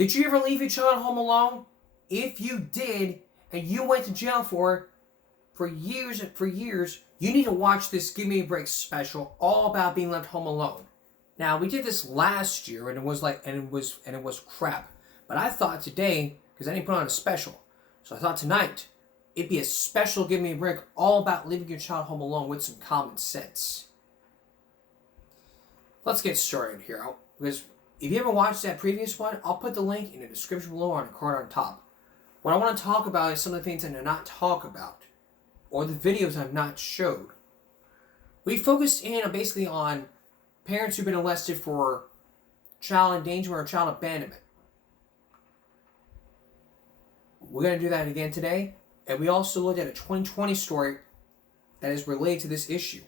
Did you ever leave your child home alone? If you did, and you went to jail for years and for years, you need to watch this Give Me a Break special all about being left home alone. Now, we did this last year and it was crap. But I thought today, because I didn't put on a special, so I thought tonight it'd be a special Give Me a Break all about leaving your child home alone with some common sense. Let's get started here. Because if you haven't watched that previous one, I'll put the link in the description below or on the card on top. What I want to talk about is some of the things I did not talk about, or the videos I've not showed. We focused in basically on parents who've been arrested for child endangerment or child abandonment. We're going to do that again today. And we also looked at a 2020 story that is related to this issue.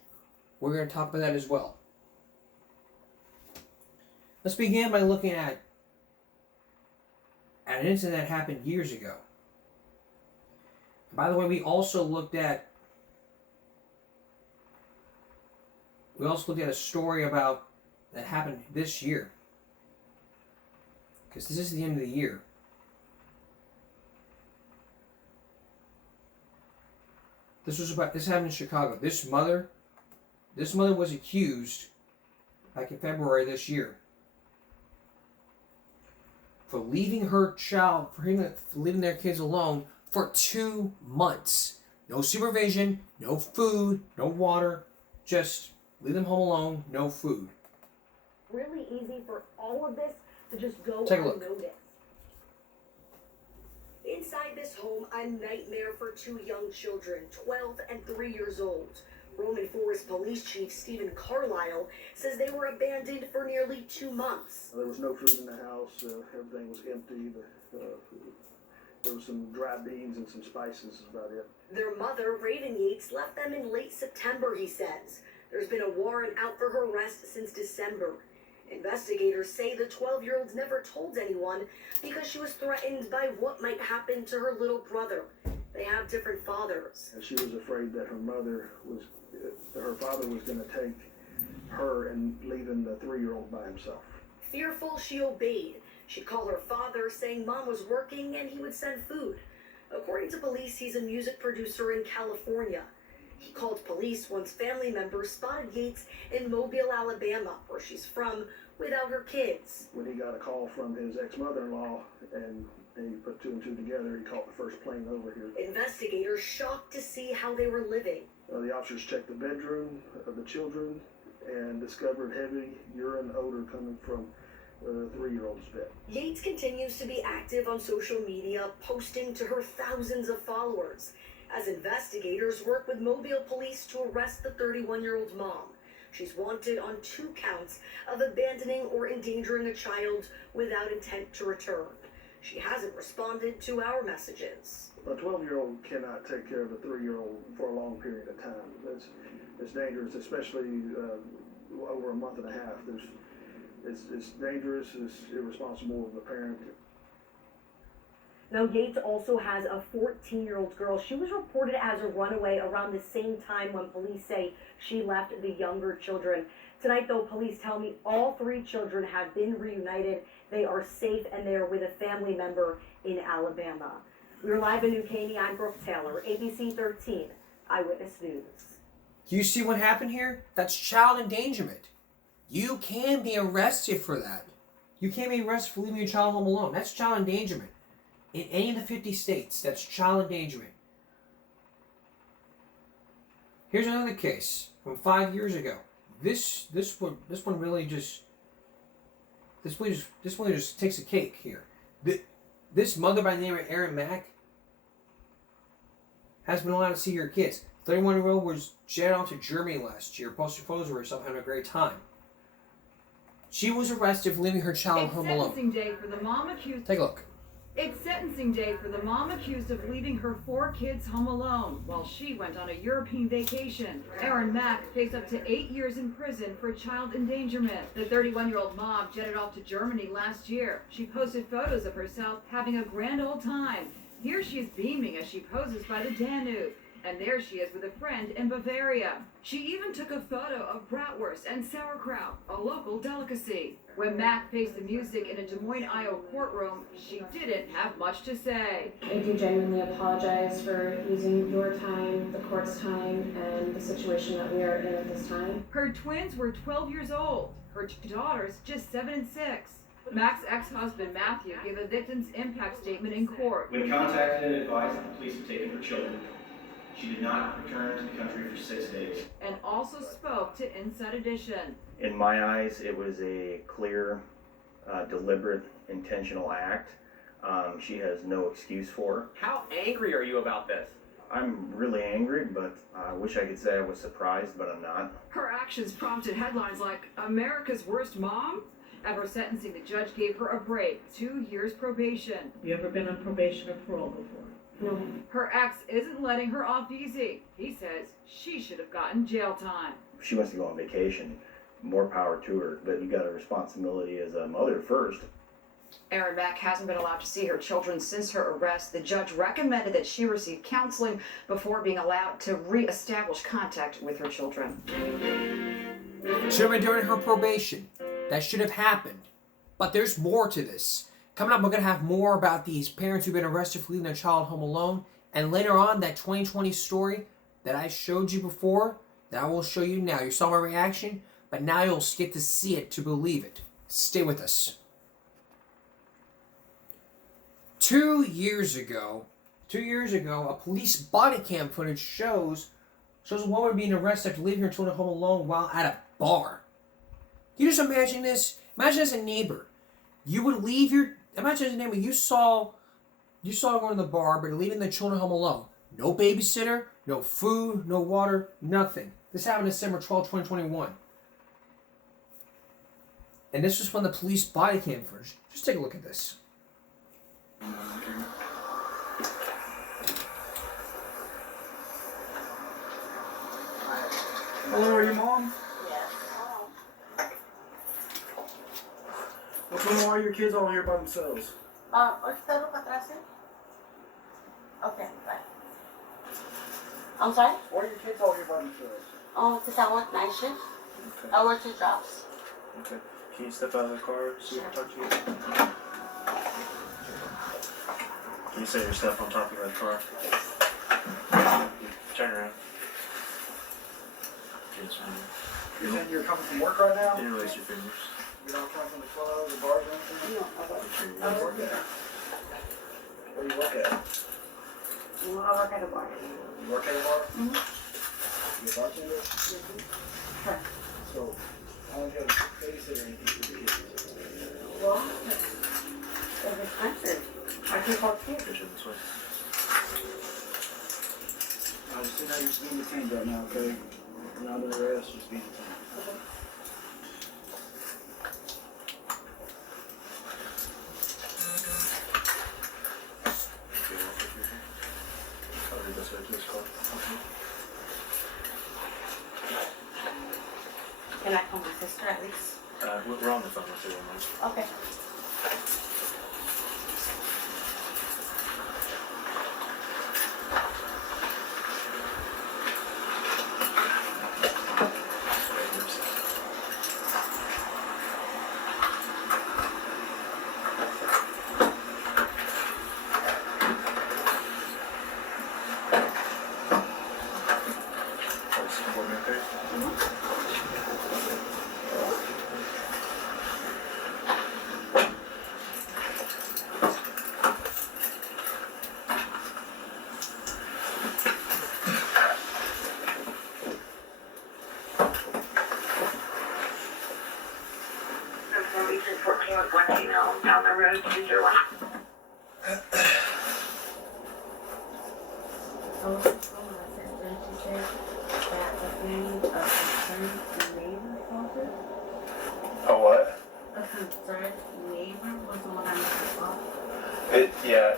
We're going to talk about that as well. Let's begin by looking at an incident that happened years ago. By the way, we also looked at a story about that happened this year. Because this is the end of the year. This happened in Chicago. This mother was accused back in February this year for leaving leaving their kids alone for 2 months. No supervision, no food, no water, just leave them home alone, no food. Really easy for all of this to just go Take a look. unnoticed. Inside this home, a nightmare for 2 young children, 12 and 3 years old. Roman Forest Police Chief Stephen Carlisle says they were abandoned for nearly 2 months. There was no food in the house. Everything was empty. There was some dry beans and some spices, is about it. Their mother, Raven Yates, left them in late September, he says. There's been a warrant out for her arrest since December. Investigators say the 12-year-old never told anyone because she was threatened by what might happen to her little brother. They have different fathers. And she was afraid that her father was going to take her and leaving the 3-year-old by himself. Fearful, she obeyed. She'd call her father, saying mom was working and he would send food. According to police, he's a music producer in California. He called police once family members spotted Yates in Mobile, Alabama, where she's from, without her kids. When he got a call from his ex-mother-in-law and he put 2 and 2 together, he caught the first plane over here. Investigators shocked to see how they were living. The officers checked the bedroom of the children and discovered heavy urine odor coming from the 3-year-old's bed. Yates continues to be active on social media, posting to her thousands of followers, as investigators work with Mobile police to arrest the 31-year-old mom. She's wanted on 2 counts of abandoning or endangering a child without intent to return. She hasn't responded to our messages. A 12-year-old cannot take care of a 3-year-old for a long period of time. It's dangerous, especially over a month and a half. It's dangerous, it's irresponsible of the parent. Now, Yates also has a 14-year-old girl. She was reported as a runaway around the same time when police say she left the younger children. Tonight, though, police tell me all 3 children have been reunited. They are safe and they are with a family member in Alabama. We're live in New Caney. I'm Brooke Taylor, ABC 13 Eyewitness News. You see what happened here? That's child endangerment. You can be arrested for that. You can't be arrested for leaving your child home alone. That's child endangerment. In any of the 50 states, that's child endangerment. Here's another case from 5 years ago. This one really just takes a cake here. This mother by the name of Erin Mack has been allowed to see her kids. 31-year-old was jetted off to Germany last year, posted photos of herself having a great time. She was arrested for leaving her child home alone. It's sentencing day for the mom accused. Take a look. It's sentencing day for the mom accused of leaving her 4 kids home alone while she went on a European vacation. Erin Mack faced up to 8 years in prison for child endangerment. The 31-year-old mom jetted off to Germany last year. She posted photos of herself having a grand old time. Here she is beaming as she poses by the Danube. And there she is with a friend in Bavaria. She even took a photo of bratwurst and sauerkraut, a local delicacy. When Mac faced the music in a Des Moines, Iowa courtroom, she didn't have much to say. I do genuinely apologize for using your time, the court's time, and the situation that we are in at this time. Her twins were 12 years old. Her two daughters just 7 and 6. Mac's ex-husband, Matthew, gave a victim's impact statement in court. When contacted and advised that the police had taken her children, she did not return to the country for 6 days. And also spoke to Inside Edition. In my eyes, it was a clear, deliberate, intentional act. She has no excuse for it. How angry are you about this? I'm really angry, but I wish I could say I was surprised, but I'm not. Her actions prompted headlines like, America's Worst Mom? At her sentencing, the judge gave her a break, 2 years probation. You ever been on probation or parole before? No. Her ex isn't letting her off easy. He says she should have gotten jail time. If she wants to go on vacation, more power to her, but you got a responsibility as a mother first. Erin Mack hasn't been allowed to see her children since her arrest. The judge recommended that she receive counseling before being allowed to re-establish contact with her children. Should have been during her probation. That should have happened. But there's more to this. Coming up, we're going to have more about these parents who've been arrested for leaving their child home alone. And later on, that 2020 story that I showed you before, that I will show you now. You saw my reaction, but now you'll get to see it to believe it. Stay with us. 2 years ago, a police body cam footage shows a woman being arrested after leaving her children home alone while at a bar. Can you just imagine this? Imagine as a neighbor, you would leave your. Imagine as a neighbor, you saw her going to the bar, but leaving the children home alone. No babysitter, no food, no water, nothing. This happened December 12, 2021. And this was from the police body cam footage. Just take a look at this. Hello, are you mom? What's going on? Why are your kids all here by themselves? Ahorita lo para atrás, Okay, bye. I'm sorry? Why are your kids all here by themselves? Oh, because I work night shift. Okay. I work 2 jobs. Okay. Can you step out of the car so we can talk to you? Can you set your stuff on top of your car? Turn around. Yes, ma'am. You're coming from work right now? Interlace your fingers. You don't come from the clubs or bars or anything? No, I work. Where do you work at? No, I work at a bar. You work at a bar? Mm-hmm. You a bartender? Sure. So, how long do you have a babysitter or anything for your kids? Well, it's expensive. I take all kids. Just sit down, you're just being detained right now, okay? You're not under arrest, just being detained. Okay. Can I call my sister at least? We're on the phone with you, right? Okay. Down the road to your left. Oh, what? A concerned neighbor was the one I made the call.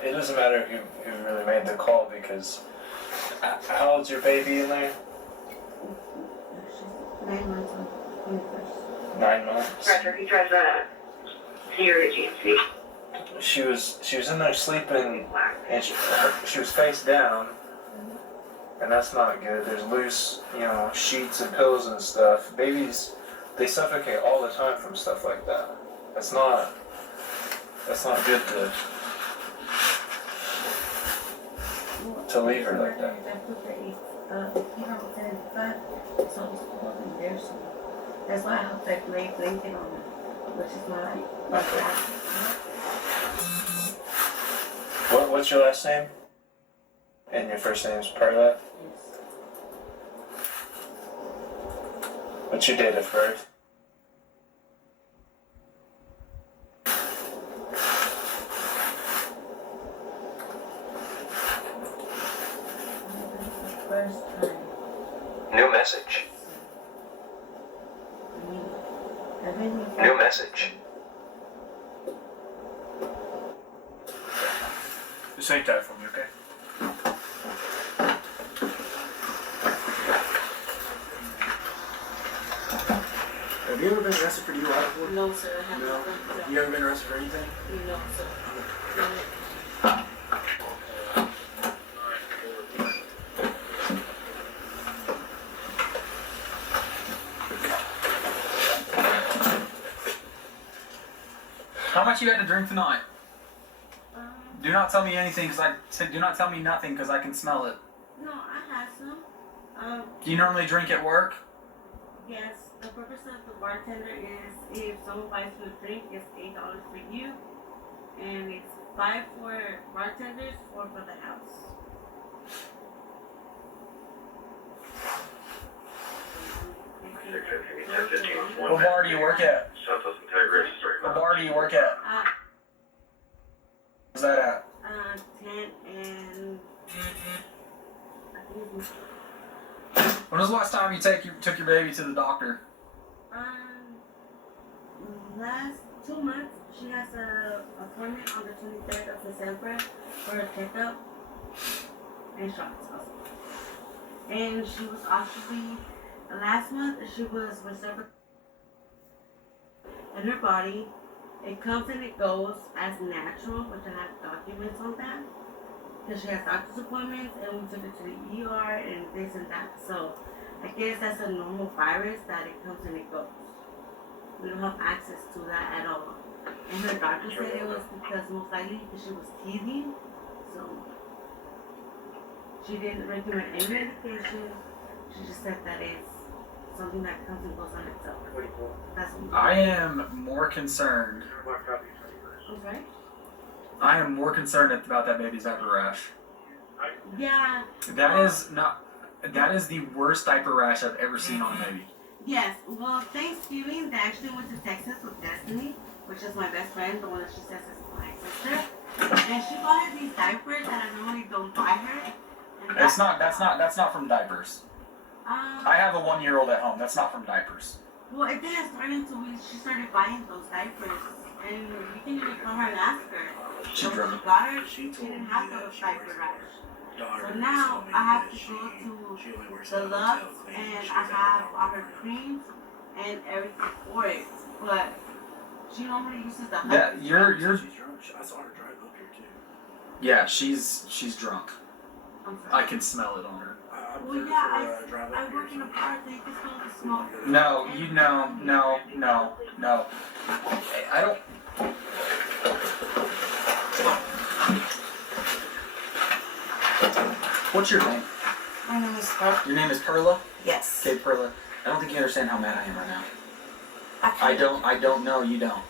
It doesn't matter who really made the call because how old's your baby in there? She's 9 months on the 21st. 9 months. Roger, he drives a Sierra GMC. She was in there sleeping and she was face down and that's not good. There's loose, sheets and pillows and stuff. Babies, they suffocate all the time from stuff like that. That's not good to leave her like that. That's why I hope that great blanket on it, which is my What's your last name? And your first name is Perla? What's your date of birth? New message. New message. Just hang tight for me, okay? Have you ever been arrested for DUI before? No, sir. I have No. not. You ever been arrested for anything? No, sir. How much you had to drink tonight? Do not tell me anything because I said do not tell me nothing because I can smell it. No, I had some. Do you normally drink at work? Yes, the purpose of the bartender is if someone buys you a drink, it's $8 for you, and it's 5 for bartenders, 4 for the house. What bar do you work at? What bar do you work at? Where's that at? 10 and I think it's When was the last time you took your baby to the doctor? last 2 months. She has an appointment on the 23rd of December for a checkup and shots also. And she was actually last month she was reserved in her body. It comes and it goes as natural, which I have documents on that. Because she has doctor's appointments and we took her to the ER and this and that. So I guess that's a normal virus that it comes and it goes. We don't have access to that at all. And her doctor said it was because most likely because she was teething. So she didn't recommend any medication. She just said that it's something that comes and goes on itself. That's what I am more concerned. Okay. I am more concerned about that baby's diaper rash. Yeah. That is the worst diaper rash I've ever seen on a baby. Yes. Well, Thanksgiving, they actually went to Texas with Destiny, which is my best friend, the one that she says is my sister. And she bought her these diapers that I normally don't buy her. And That's not from diapers. I have a 1-year-old at home. That's not from diapers. Well, it didn't start until she started buying those diapers. And we can even call her and ask her. She so drove she it. got her, she didn't have those diaper rash. So now I have to go to the Lux and I have all her creams and everything for it. But she normally uses the That you're I saw her drive up here too. yeah, she's drunk. I'm sorry. I can smell it on her. Well, yeah, I work in a bar, so you can smell the smoke. No, no. I don't. What's your name? My name is Perla. Your name is Perla? Yes. Okay, Perla. I don't think you understand how mad I am right now. I don't know you don't.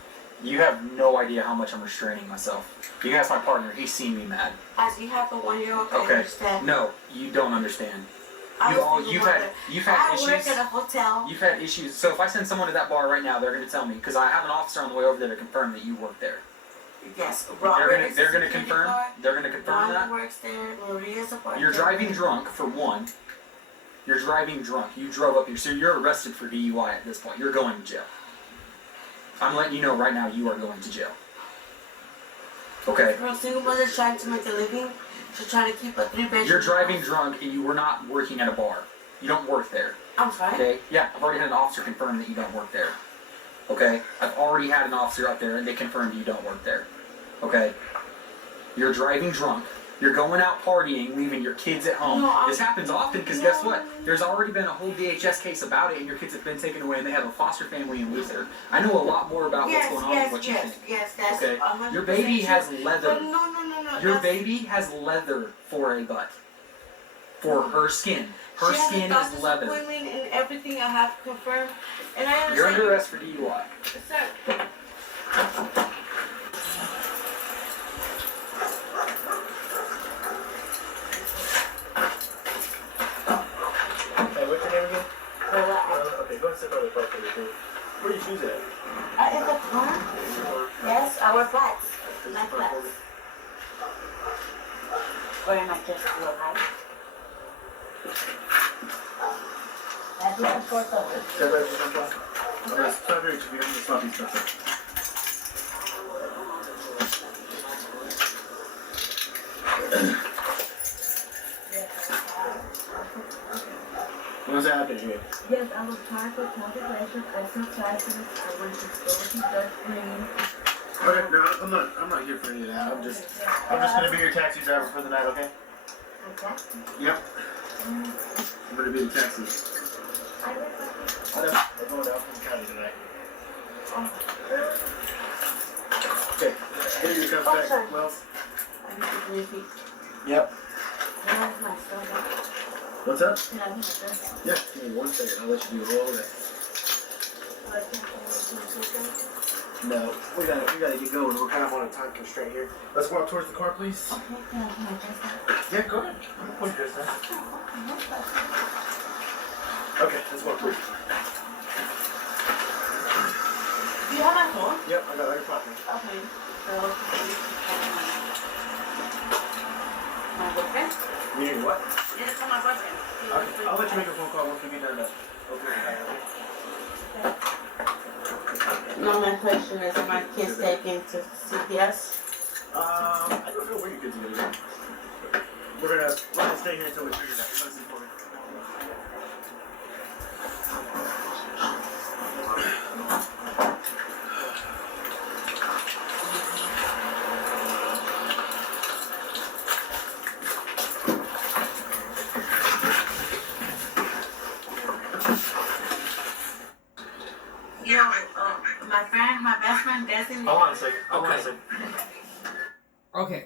You have no idea how much I'm restraining myself. You ask my partner, he's seen me mad. As you have a 1-year-old, I Okay. understand. No, you don't understand. I You've had issues. work at a hotel. You've had issues. So if I send someone to that bar right now, they're going to tell me because I have an officer on the way over there to confirm that you work there. Yes, Robert They're going to confirm. They're going to confirm Donna that. works there. Maria's a bartender. You're driving drunk for one. You're driving drunk. You drove up here, so you're arrested for DUI at this point. You're going to jail. I'm letting you know right now. You are going to jail. Okay. For a single mother trying to make a living, she's trying to keep a 3-bedroom. You're driving drunk and you were not working at a bar. You don't work there. I'm sorry. Okay? Yeah, I've already had an officer confirm that you don't work there. Okay? I've already had an officer up there and they confirmed you don't work there. Okay? You're driving drunk. You're going out partying, leaving your kids at home. No, This happens often because guess what? There's already been a whole DHS case about it, and your kids have been taken away, and they have a foster family in Luther. I know a lot more about what's going on than what you think. Yes, that's Okay? 100% Your baby true. has leather. But no. Your baby has leather for a butt. For her skin. Her she skin has a is doctor's leather. appointment and everything I have confirmed. And I understand. You're under arrest for DUI. Sir. Hey, what's your name again? Okay, go and sit by the car for me, too. Where are your shoes at? In the car? Yes, our flats. My flats. Or am I just real high? That's what I'm short of. Everybody just jump off. Okay, stop here, if you have to stop these stuff. What's happening here? Yes, I was charged with contemplation, extra classes. I went to school to Dutch Green. Okay, no, I'm not here for any of that. I'm just gonna be your taxi driver for the night, okay? Okay. Yep. I'm gonna be the taxi. I know. We're going down from the county tonight. Okay. Here you come back, Wells. I need to repeat. Yep. Can I have my stuff? What's up? Can I have my stuff? Yeah, give me 1 second. I'll let you do all of that. No, we gotta get going. We're kind of on a time constraint here. Let's walk towards the car, please. Okay, can I have my dress Yeah, go ahead. I'm gonna put your dress down. Okay, let's walk towards. Do you have my phone? Yep, I got your pocket. Okay. So, my boyfriend? You need what? Yeah, it's on my boyfriend. Okay, I'll let you make a phone call once we get done. Okay. No, my question is, are my kids taken to CPS? I don't know where your kids are gonna go. We're gonna stay here until we figure it out. Let's see for me. Yo, my friend, my best friend, Destiny. Hold on a second. Hold on a second. Okay.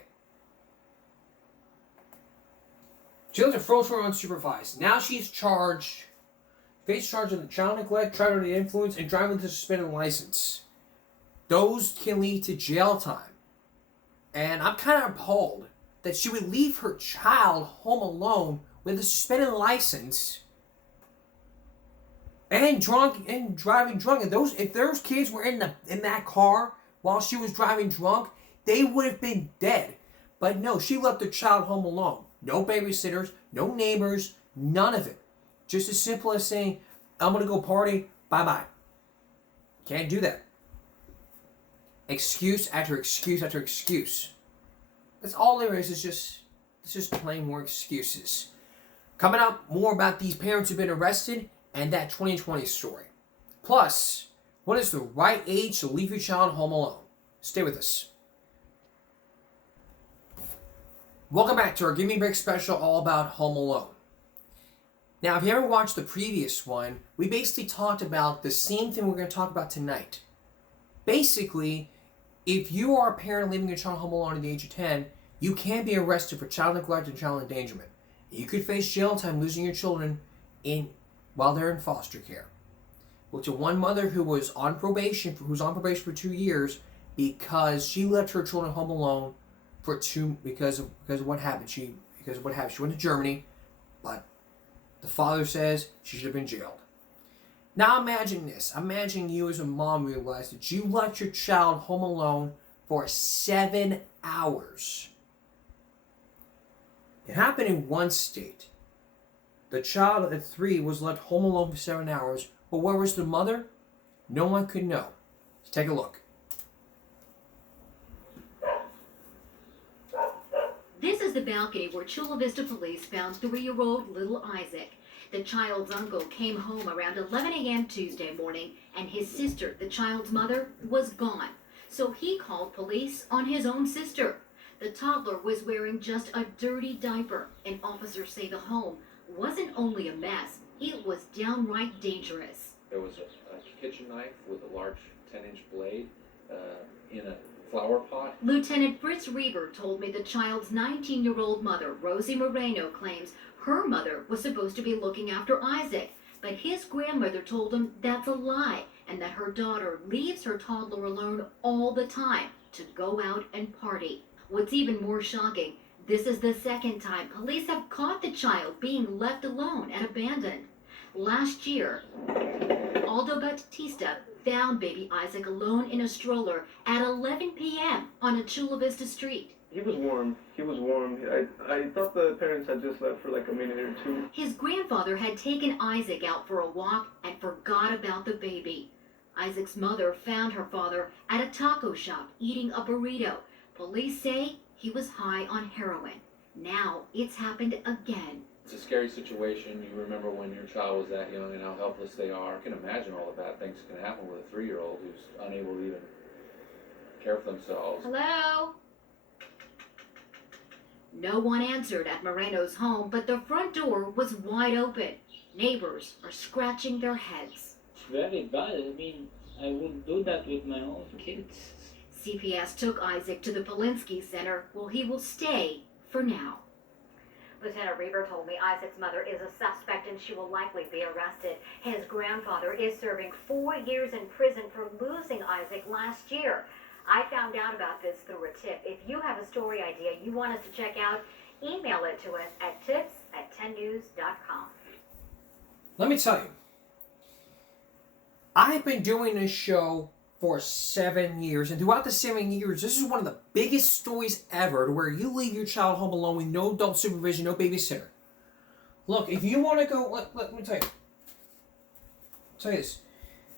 Children frozen or unsupervised. Now she's charged. Face charge of child neglect, driving under the influence, and driving with a suspended license. Those can lead to jail time. And I'm kind of appalled that she would leave her child home alone with a suspended license and driving drunk. And if those kids were in that car while she was driving drunk, they would have been dead. But no, she left her child home alone. No babysitters, no neighbors, none of it. Just as simple as saying, I'm going to go party, bye-bye. Can't do that. Excuse after excuse after excuse. That's all there is. It's just plain more excuses. Coming up, more about these parents who've been arrested and that 2020 story. Plus, what is the right age to leave your child home alone? Stay with us. Welcome back to our Give Me a Break special all about Home Alone. Now, if you ever watched the previous one, we basically talked about the same thing we're going to talk about tonight. Basically, if you are a parent leaving your child home alone at the age of 10, you can be arrested for child neglect and child endangerment. You could face jail time losing your children while they're in foster care. Well, to one mother who was on probation, who's on probation for 2 years because she left her children home alone because of what happened. She went to Germany, but the father says she should have been jailed. Now imagine this. Imagine you as a mom realize that you left your child home alone for 7 hours. It happened in one state. The child at 3 was left home alone for 7 hours, but where was the mother? No one could know. Let's take a look. This is the balcony where Chula Vista police found 3-year-old little Isaac. The child's uncle came home around 11 a.m. Tuesday morning, and his sister, the child's mother, was gone. So he called police on his own sister. The toddler was wearing just a dirty diaper, and officers say the home wasn't only a mess, it was downright dangerous. There was a kitchen knife with a large 10-inch blade in a flower pot. Lieutenant Fritz Reber told me the child's 19-year-old mother, Rosie Moreno, claims her mother was supposed to be looking after Isaac, but his grandmother told him that's a lie and that her daughter leaves her toddler alone all the time to go out and party. What's even more shocking, this is the second time police have caught the child being left alone and abandoned. Last year, Aldo Batista found baby Isaac alone in a stroller at 11 p.m. on a Chula Vista street. He was warm. I thought the parents had just left for like a minute or two. His grandfather had taken Isaac out for a walk and forgot about the baby. Isaac's mother found her father at a taco shop eating a burrito. Police say he was high on heroin. Now it's happened again. It's a scary situation. You remember when your child was that young and how helpless they are. I can imagine all the bad things that can happen with a 3-year-old who's unable to even care for themselves. Hello? No one answered at Moreno's home, but the front door was wide open. Neighbors are scratching their heads. It's very bad. I mean, I wouldn't do that with my own kids. CPS took Isaac to the Polinsky Center, where he will stay for now. Lieutenant Reber told me Isaac's mother is a suspect and she will likely be arrested. His grandfather is serving 4 years in prison for losing Isaac last year. I found out about this through a tip. If you have a story idea you want us to check out, email it to us at tips@10news.com. Let me tell you, I've been doing this show for 7 years, and throughout the 7 years, this is one of the biggest stories ever to where you leave your child home alone with no adult supervision, no babysitter. Look, if you want to go, let me tell you. This.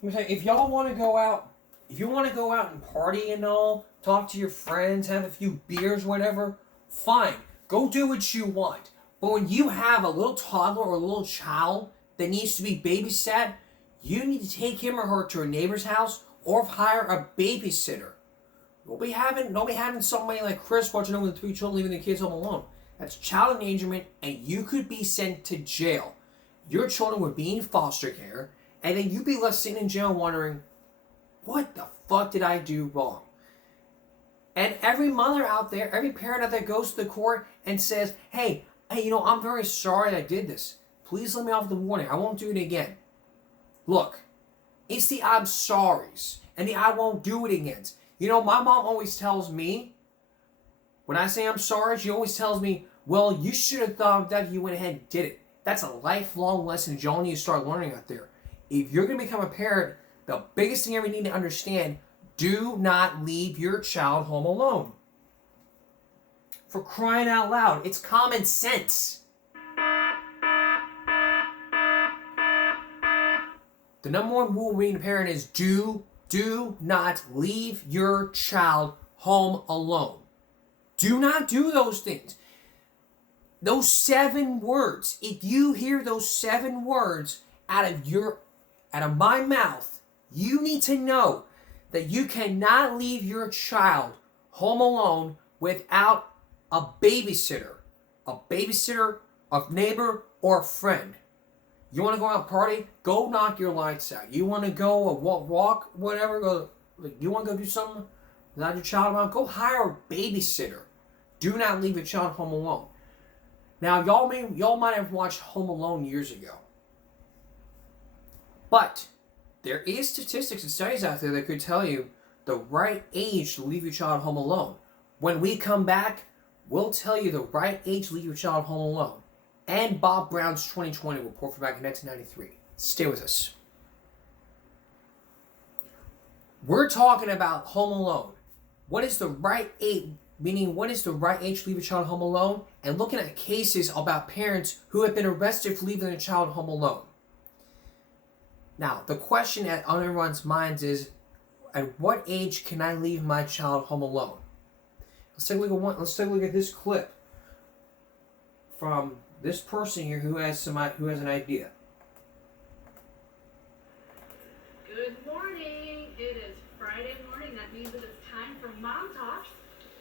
Let me tell you, if y'all want to go out, if you want to go out and party and all, talk to your friends, have a few beers, whatever, fine. Go do what you want. But when you have a little toddler or a little child that needs to be babysat, you need to take him or her to a neighbor's house or hire a babysitter. Don't be having somebody like Chris watching over the 3 children leaving the kids home alone. That's child endangerment, and you could be sent to jail. Your children would be in foster care, and then you'd be left sitting in jail wondering, what the fuck did I do wrong? And every mother out there, every parent out there goes to the court and says, hey, I'm very sorry I did this. Please let me off the warning. I won't do it again. Look, it's the I'm sorries and the I won't do it again. My mom always tells me, when I say I'm sorry, she always tells me, well, you should have thought of that if you went ahead and did it. That's a lifelong lesson that y'all need to start learning out there. If you're going to become a parent, the biggest thing you ever need to understand, do not leave your child home alone. For crying out loud, it's common sense. The number one rule being a parent is do not leave your child home alone. Do not do those things. Those 7 words, if you hear those 7 words out of my mouth, you need to know that you cannot leave your child home alone without a babysitter, a neighbor, or a friend. You want to go out and party? Go knock your lights out. You want to go walk, whatever, you want to go do something without your child around? Go hire a babysitter. Do not leave your child home alone. Now, y'all might have watched Home Alone years ago. But there is statistics and studies out there that could tell you the right age to leave your child home alone. When we come back, we'll tell you the right age to leave your child home alone. And Bob Brown's 2020 report from back in 1993. Stay with us. We're talking about home alone. What is the right age? Meaning, what is the right age to leave a child home alone? And looking at cases about parents who have been arrested for leaving their child home alone. Now, the question on everyone's minds is, at what age can I leave my child home alone? Let's take a look at this clip from this person here who has an idea. Good morning. It is Friday morning. That means it is time for Mom Talks.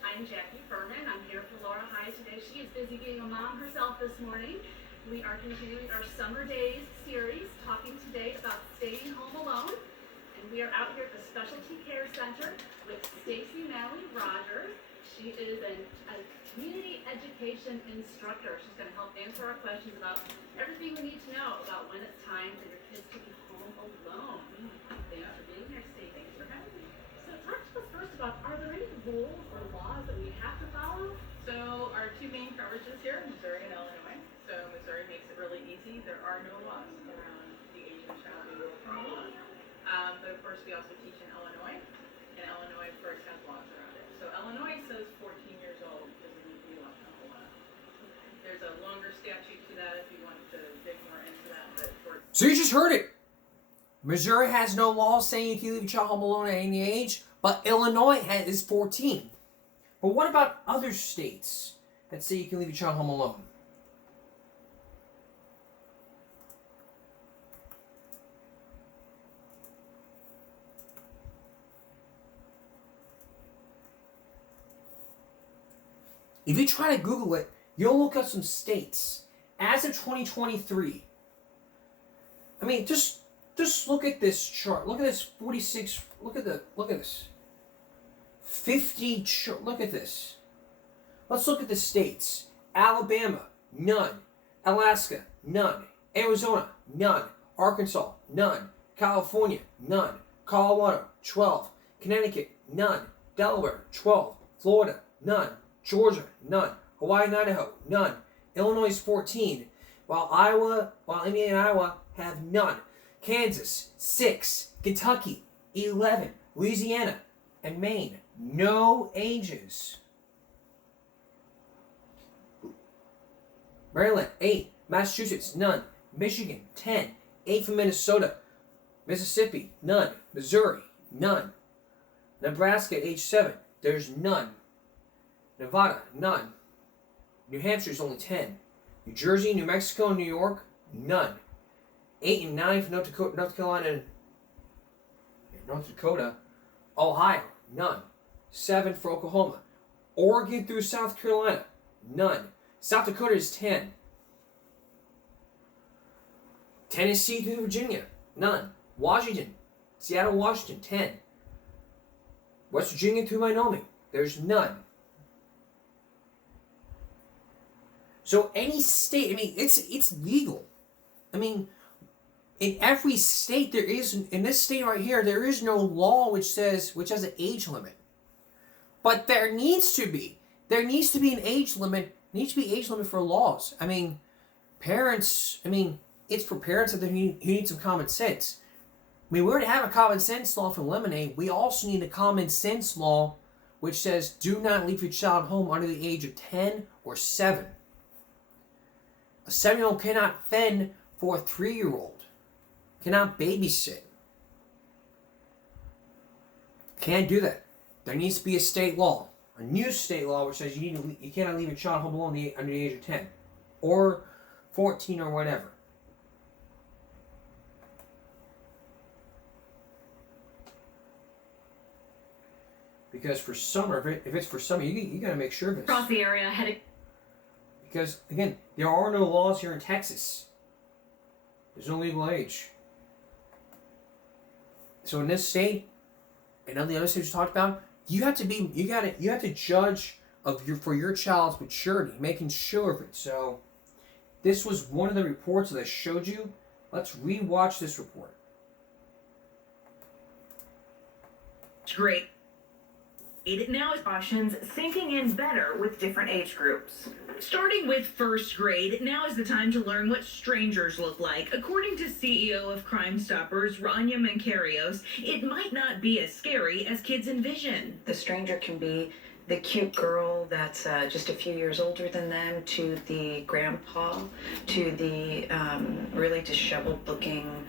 I I'm Jackie Furman. I'm here for Laura High today. She is busy being a mom herself this morning. We are continuing our Summer Days series, talking today about staying home alone. And we are out here at the Specialty Care Center with Stacy Malley Rogers. She is a community education instructor. She's going to help answer our questions about everything we need to know about when it's time for your kids to be home alone. Thanks for being here, Stacy. Thanks for having me. So talk to us first about, are there any rules or laws that we have to follow? So our two main coverages here, Missouri and Illinois. So Missouri makes it really easy. There are no laws around the age of child being home alone. But of course we also teach in Illinois, and Illinois of course has laws around it. So Illinois says 14 years old doesn't need to be left home alone. There's a longer statute to that if you want to dig more into that. But for So you just heard it. Missouri has no law saying you can leave a child home alone at any age, but Illinois is 14. But what about other states that say you can leave a child home alone? If you try to Google it, you'll look up some states as of 2023. I mean, just look at this chart. Look at this 46. Look at this 50 chart. Look at this. Let's look at the states. Alabama, none. Alaska, none. Arizona, none. Arkansas, none. California, none. Colorado, 12. Connecticut, none. Delaware, 12. Florida, none. Georgia, none. Hawaii and Idaho, none. Illinois is 14, while Indiana and Iowa have none. Kansas, 6. Kentucky, 11. Louisiana and Maine, no ages. Maryland, 8. Massachusetts, none. Michigan, 10. 8 from Minnesota. Mississippi, none. Missouri, none. Nebraska, age 7. There's none. Nevada, none. New Hampshire is only 10. New Jersey, New Mexico, and New York, none. 8 and 9 for North Carolina and North Dakota. Ohio, none. 7 for Oklahoma. Oregon through South Carolina, none. South Dakota is 10. Tennessee through Virginia, none. Washington, Seattle, Washington, 10. West Virginia through Wyoming, there's none. So any state, I mean, it's legal. I mean, in every state there is, in this state right here, there is no law which has an age limit. But there needs to be. There needs to be an age limit. There needs to be age limit for laws. I mean, parents, it's for parents that who need some common sense. I mean, we already have a common sense law for lemonade. We also need a common sense law which says do not leave your child home under the age of 10 or 7. A 7-year-old cannot fend for a 3-year-old. Cannot babysit. Can't do that. There needs to be a state law, a new state law, which says you cannot leave your child home alone under the age of 10 or 14 or whatever. Because for summer, if it's for summer, you got to make sure of this. Across the area, Because, again, there are no laws here in Texas. There's no legal age. So in this state, and all the other states we talked about, you have to judge for your child's maturity, making sure of it. So this was one of the reports that I showed you. Let's rewatch this report. Great. Now is options sinking in better with different age groups. Starting with first grade, now is the time to learn what strangers look like. According to CEO of Crime Stoppers, Rania Mankarios, it might not be as scary as kids envision. The stranger can be the cute girl that's just a few years older than them, to the grandpa, to the really disheveled looking,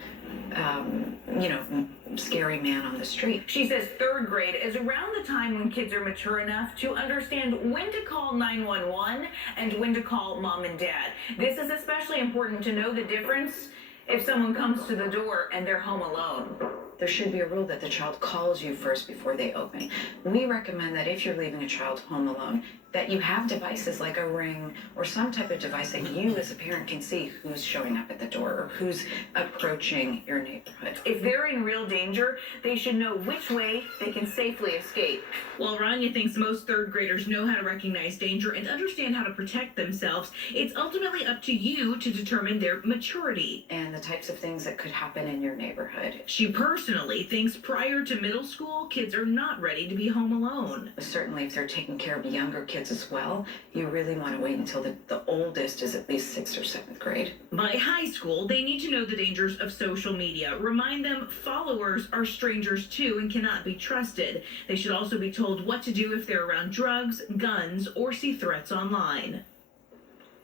scary man on the street. She says third grade is around the time when kids are mature enough to understand when to call 911 and when to call mom and dad. This is especially important to know the difference if someone comes to the door and they're home alone. there should be a rule that the child calls you first before they open. We recommend that if you're leaving a child home alone, that you have devices like a Ring or some type of device that you as a parent can see who's showing up at the door or who's approaching your neighborhood. If they're in real danger, they should know which way they can safely escape. While Rania thinks most third graders know how to recognize danger and understand how to protect themselves, it's ultimately up to you to determine their maturity and the types of things that could happen in your neighborhood. She personally thinks prior to middle school, kids are not ready to be home alone. Certainly if they're taking care of younger kids as well, you really want to wait until the oldest is at least 6th or 7th grade. By high school, they need to know the dangers of social media. Remind them followers are strangers too and cannot be trusted. They should also be told what to do if they're around drugs, guns, or see threats online.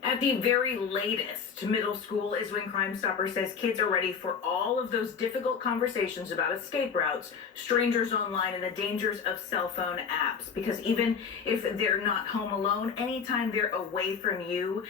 At the very latest, middle school is when Crime Stopper says kids are ready for all of those difficult conversations about escape routes, strangers online, and the dangers of cell phone apps. Because even if they're not home alone, anytime they're away from you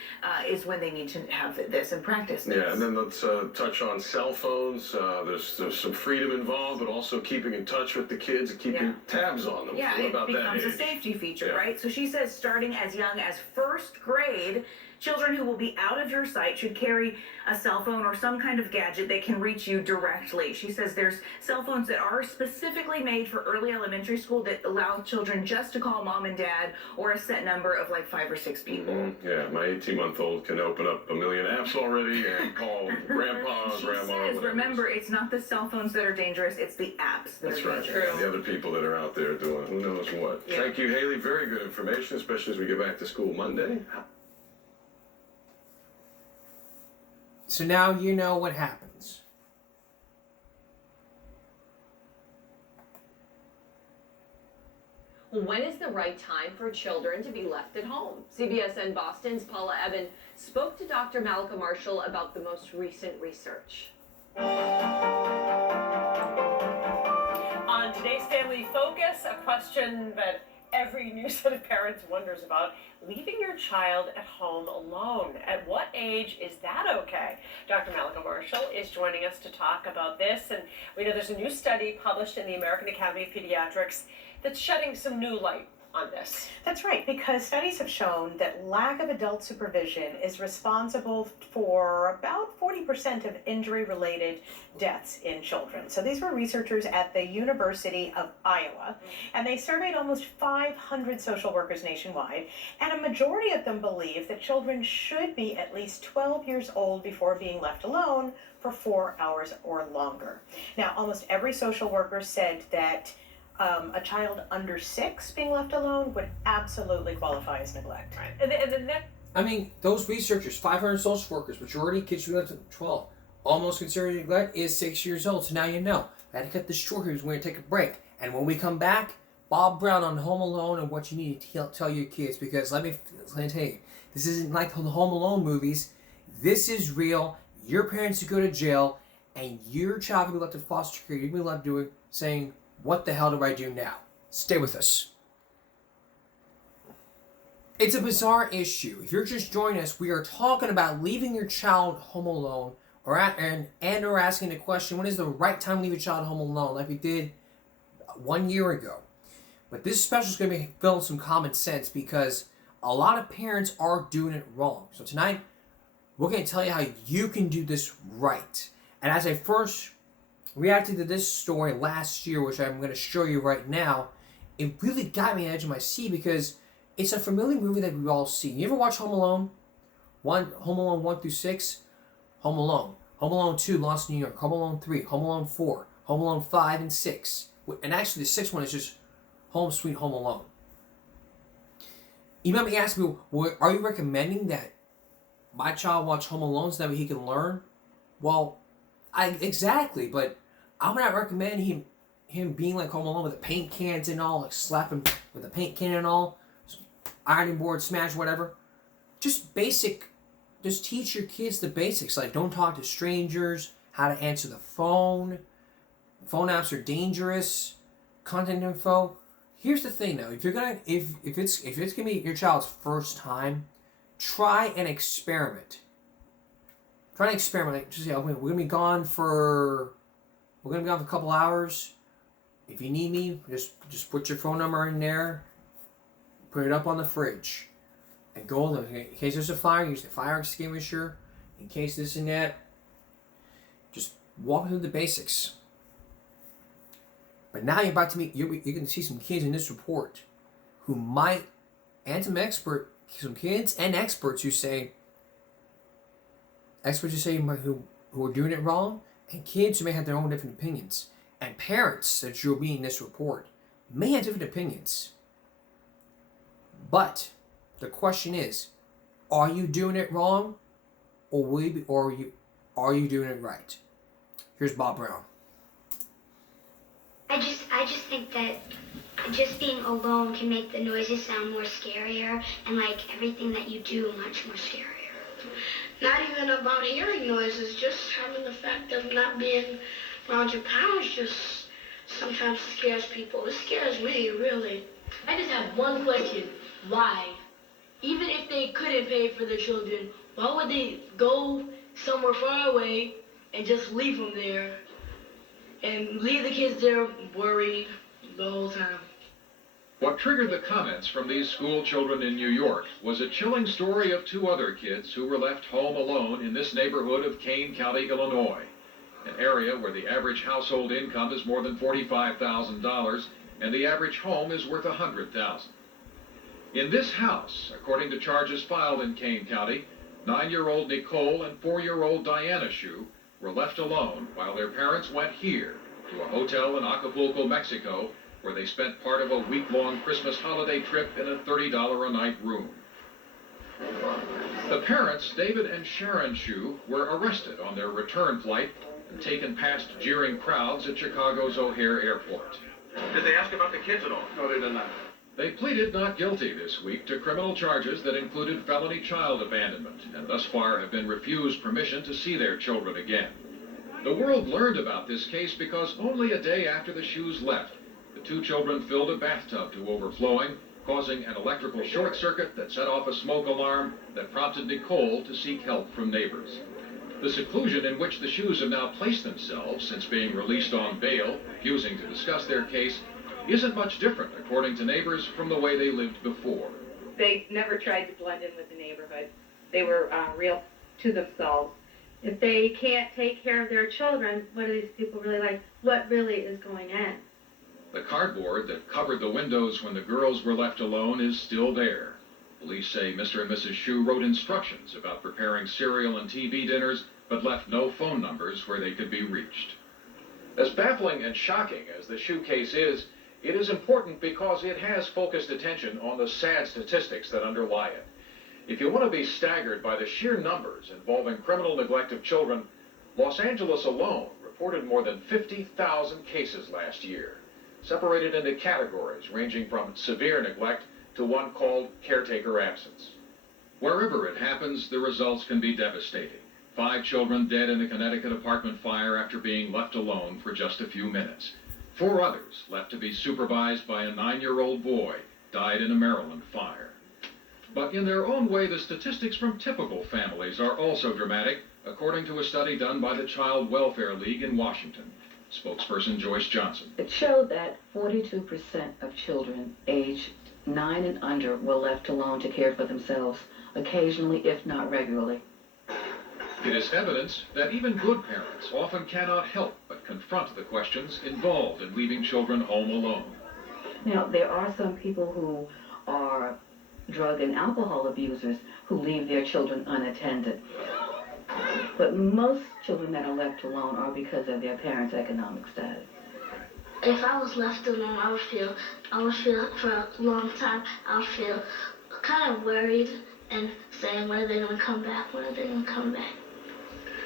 is when they need to have this and practice this. Yeah, and then let's touch on cell phones. There's some freedom involved, but also keeping in touch with the kids and keeping tabs on them. Yeah, What about it that becomes a age? safety feature, Yeah. right? So she says starting as young as 1st grade, children who will be out of your sight should carry a cell phone or some kind of gadget that can reach you directly. She says there's cell phones that are specifically made for early elementary school that allow children just to call mom and dad or a set number of like 5 or 6 people. Yeah, my 18-month-old can open up a million apps already and call grandpa, She grandma, says, whatever. remember, it's not the cell phones that are dangerous, it's the apps that That's are right. dangerous. The other people that are out there doing who knows what. Yeah. Thank you, Haley. Very good information, especially as we get back to school Monday. So now you know what happens. When is the right time for children to be left at home? CBSN Boston's Paula Eben spoke to Dr. Malika Marshall about the most recent research. On today's Family Focus, a question that every new set of parents wonders about: leaving your child at home alone. At what age is that okay? Dr. Malika Marshall is joining us to talk about this, and we know there's a new study published in the American Academy of Pediatrics that's shedding some new light on this. That's right, because studies have shown that lack of adult supervision is responsible for about 40% of injury-related deaths in children. So these were researchers at the University of Iowa, and they surveyed almost 500 social workers nationwide, and a majority of them believe that children should be at least 12 years old before being left alone for 4 hours or longer. Now, almost every social worker said that a child under 6 being left alone would absolutely qualify as neglect. Right. And the next. I mean, those researchers, 500 social workers, majority kids who left at 12, almost considered neglect is 6 years old. So now you know. I had to cut this short here. We're going to take a break. And when we come back, Bob Brown on Home Alone and what you need to tell your kids. Because let me tell you, this isn't like the Home Alone movies. This is real. Your parents could go to jail, and your child could be left in foster care. You'd be left doing, saying, what the hell do I do now? Stay with us. It's a bizarre issue. If you're just joining us, we are talking about leaving your child home alone or asking the question, when is the right time to leave a child home alone, like we did 1 year ago. But this special is going to be filled with some common sense because a lot of parents are doing it wrong. So tonight, we're going to tell you how you can do this right. And as I first reacted to this story last year, which I'm going to show you right now, it really got me on the edge of my seat because it's a familiar movie that we've all seen. You ever watch Home Alone? Home Alone 1 through 6? Home Alone. Home Alone 2, Lost in New York. Home Alone 3. Home Alone 4. Home Alone 5 and 6. And actually the 6th one is just Home Sweet Home Alone. You might be asking me, well, are you recommending that my child watch Home Alone so that he can learn? Well, exactly, but I'm not recommending him being like Home Alone with the paint cans and all, like slap him with a paint can and all, ironing board, smash, whatever. Just basic, just teach your kids the basics, like don't talk to strangers, how to answer the phone. Phone apps are dangerous. Content info. Here's the thing though, if it's gonna be your child's first time, try an experiment. Try an experiment. Like, just say, okay, we're gonna be gone for We're gonna be on for a couple hours. If you need me, just put your phone number in there, put it up on the fridge, and go in case there's a fire, use the fire extinguisher. In case this and that, just walk through the basics. But now you're about to meet, you're going to see some kids in this report who might, and some kids and experts who are doing it wrong, and kids who may have their own different opinions, and parents that you'll be in this report may have different opinions. But the question is, are you doing it wrong, or are you doing it right? Here's Bob Brown. I just think that just being alone can make the noises sound more scarier, and like everything that you do much more scarier. Not even about hearing noises, just having the fact of not being around your parents just sometimes scares people. It scares me, really. I just have one question. Why? Even if they couldn't pay for the children, why would they go somewhere far away and just leave them there and leave the kids there worried the whole time? What triggered the comments from these school children in New York was a chilling story of two other kids who were left home alone in this neighborhood of Kane County, Illinois, an area where the average household income is more than $45,000 and the average home is worth $100,000. In this house, according to charges filed in Kane County, 9-year-old Nicole and 4-year-old Diana Shu were left alone while their parents went here to a hotel in Acapulco, Mexico, where they spent part of a week-long Christmas holiday trip in a $30 a night room. The parents, David and Sharon Shu, were arrested on their return flight and taken past jeering crowds at Chicago's O'Hare Airport. Did they ask about the kids at all? No, they did not. They pleaded not guilty this week to criminal charges that included felony child abandonment, and thus far have been refused permission to see their children again. The world learned about this case because only a day after the Shus left, the two children filled a bathtub to overflowing, causing an electrical short circuit that set off a smoke alarm that prompted Nicole to seek help from neighbors. The seclusion in which the Shus have now placed themselves since being released on bail, refusing to discuss their case, isn't much different, according to neighbors, from the way they lived before. They never tried to blend in with the neighborhood. They were real to themselves. If they can't take care of their children, what are these people really like? What really is going on? The cardboard that covered the windows when the girls were left alone is still there. Police say Mr. and Mrs. Shu wrote instructions about preparing cereal and TV dinners, but left no phone numbers where they could be reached. As baffling and shocking as the Shu case is, it is important because it has focused attention on the sad statistics that underlie it. If you want to be staggered by the sheer numbers involving criminal neglect of children, Los Angeles alone reported more than 50,000 cases last year, separated into categories ranging from severe neglect to one called caretaker absence. Wherever it happens, the results can be devastating. 5 children dead in the Connecticut apartment fire after being left alone for just a few minutes. 4 others, left to be supervised by a 9-year-old boy, died in a Maryland fire. But in their own way, the statistics from typical families are also dramatic, according to a study done by the Child Welfare League in Washington. Spokesperson Joyce Johnson. It showed that 42% of children aged 9 and under were left alone to care for themselves, occasionally, if not regularly. It is evidence that even good parents often cannot help but confront the questions involved in leaving children home alone. Now, there are some people who are drug and alcohol abusers who leave their children unattended. But most children that are left alone are because of their parents' economic status. If I was left alone, I would feel for a long time, I would feel kind of worried and saying, when are they going to come back? When are they going to come back?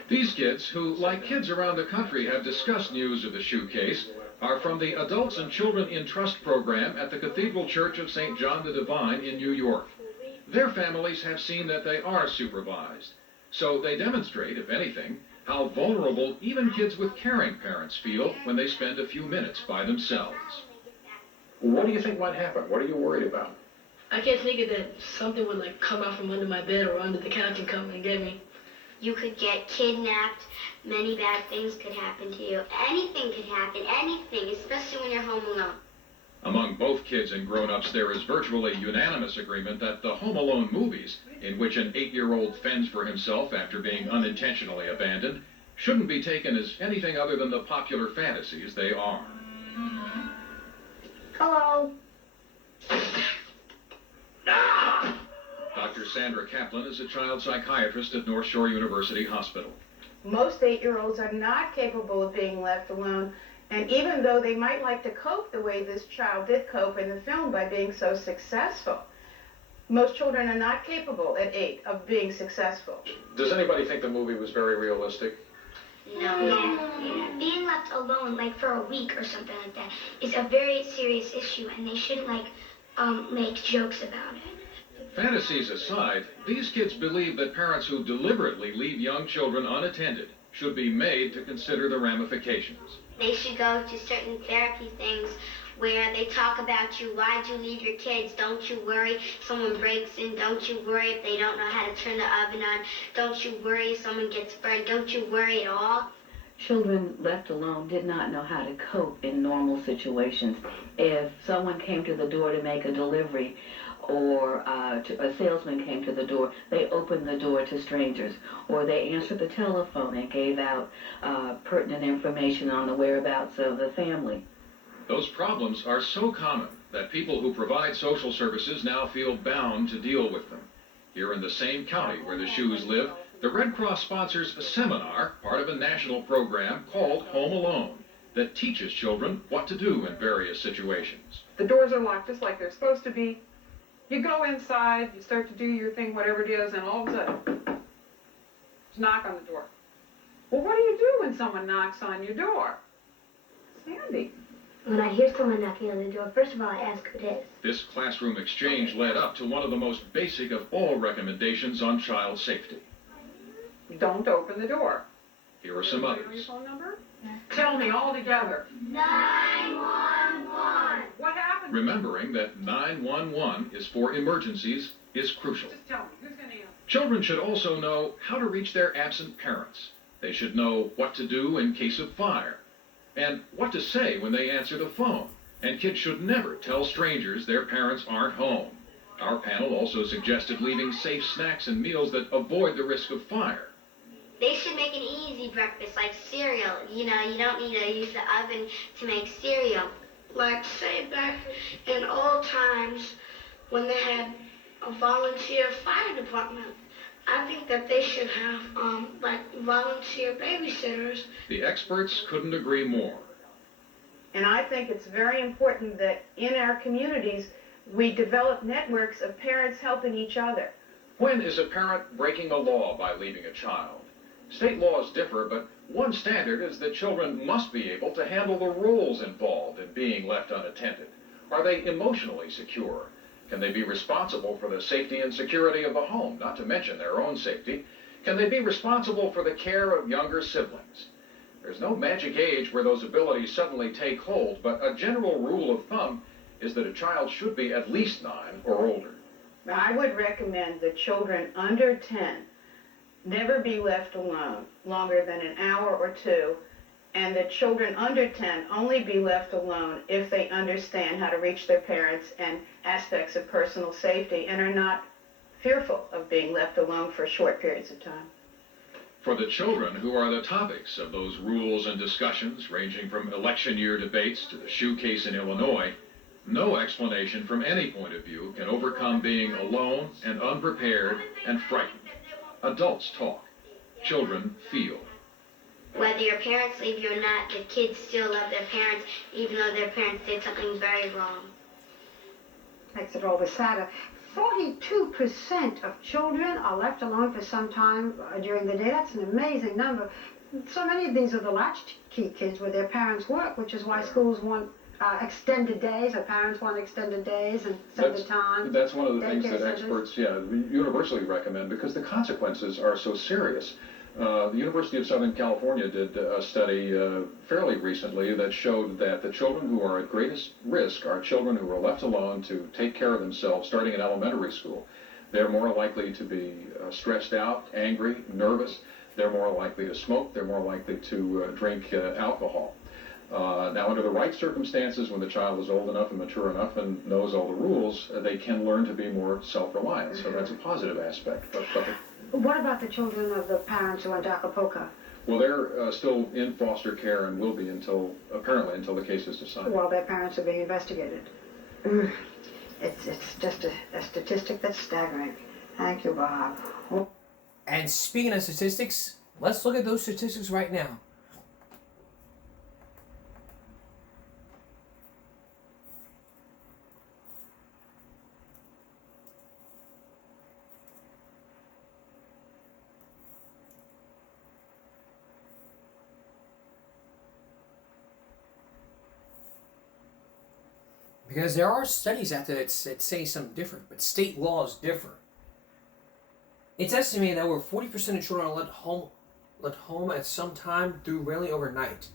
These kids, who, like kids around the country, have discussed news of the Shu case, are from the Adults and Children in Trust program at the Cathedral Church of St. John the Divine in New York. Their families have seen that they are supervised, so they demonstrate, if anything, how vulnerable even kids with caring parents feel when they spend a few minutes by themselves. What do you think might happen? What are you worried about? I kept thinking that something would come out from under my bed or under the couch and come and get me. You could get kidnapped. Many bad things could happen to you. Anything could happen, anything, especially when you're home alone. Among both kids and grown-ups, there is virtually unanimous agreement that the Home Alone movies, in which an 8-year-old fends for himself after being unintentionally abandoned, shouldn't be taken as anything other than the popular fantasies they are. Hello. Dr. Sandra Kaplan is a child psychiatrist at North Shore University Hospital. Most 8-year-olds are not capable of being left alone, and even though they might like to cope the way this child did cope in the film by being so successful, most children are not capable at 8 of being successful. Does anybody think the movie was very realistic? No. Yeah. Being left alone, like for a week or something like that, is a very serious issue, and they shouldn't make jokes about it. Fantasies aside, these kids believe that parents who deliberately leave young children unattended should be made to consider the ramifications. They should go to certain therapy things where they talk about you. Why'd you leave your kids? Don't you worry if someone breaks in. Don't you worry if they don't know how to turn the oven on. Don't you worry if someone gets burned. Don't you worry at all. Children left alone did not know how to cope in normal situations. If someone came to the door to make a delivery, or a salesman came to the door, they opened the door to strangers, or they answered the telephone and gave out pertinent information on the whereabouts of the family. Those problems are so common that people who provide social services now feel bound to deal with them. Here in the same county where the Shoes live, the Red Cross sponsors a seminar, part of a national program called Home Alone, that teaches children what to do in various situations. The doors are locked just like they're supposed to be. You go inside, you start to do your thing, whatever it is, and all of a sudden, there's a knock on the door. Well, what do you do when someone knocks on your door? Sandy. When I hear someone knocking on the door, first of all, I ask who it is. This classroom exchange led up to one of the most basic of all recommendations on child safety. Don't open the door. Here are some Your others. phone number? Tell me all together. 911. What happened? Remembering that 911 is for emergencies is crucial. Just tell me. Who's going to answer? Children should also know how to reach their absent parents. They should know what to do in case of fire, and what to say when they answer the phone. And kids should never tell strangers their parents aren't home. Our panel also suggested leaving safe snacks and meals that avoid the risk of fire. They should make an easy breakfast, like cereal. You know, you don't need to use the oven to make cereal. Like, say, back in old times when they had a volunteer fire department, I think that they should have, volunteer babysitters. The experts couldn't agree more. And I think it's very important that in our communities, we develop networks of parents helping each other. When is a parent breaking a law by leaving a child? State laws differ, but one standard is that children must be able to handle the roles involved in being left unattended. Are they emotionally secure? Can they be responsible for the safety and security of the home, not to mention their own safety? Can they be responsible for the care of younger siblings? There's no magic age where those abilities suddenly take hold, but a general rule of thumb is that a child should be at least 9 or older. I would recommend that children under 10 never be left alone longer than an hour or two, and that children under 10 only be left alone if they understand how to reach their parents and aspects of personal safety and are not fearful of being left alone for short periods of time. For the children who are the topics of those rules and discussions, ranging from election year debates to the shoe case in Illinois, no explanation from any point of view can overcome being alone and unprepared and frightened. Adults talk. Children feel. Whether your parents leave you or not, the kids still love their parents, even though their parents did something very wrong. Makes it all the sadder. 42% of children are left alone for some time during the day. That's an amazing number. So many of these are the latchkey kids where their parents work, which is why schools want extended days, or parents want extended days and extended time. That's one of the things Daycare that centers. experts, universally recommend, because the consequences are so serious. The University of Southern California did a study fairly recently that showed that the children who are at greatest risk are children who are left alone to take care of themselves starting in elementary school. They're more likely to be stressed out, angry, nervous. They're more likely to smoke. They're more likely to drink alcohol. Now, under the right circumstances, when the child is old enough and mature enough and knows all the rules, they can learn to be more self-reliant. So that's a positive aspect. But What about the children of the parents who went to Acapulco? well, they're still in foster care and will be apparently until the case is decided. While their parents are being investigated. It's just a statistic that's staggering. Thank you, Bob. And speaking of statistics, let's look at those statistics right now. Because there are studies out there that say something different, but state laws differ. It's estimated that over 40% of children are left home at some time through rarely overnight.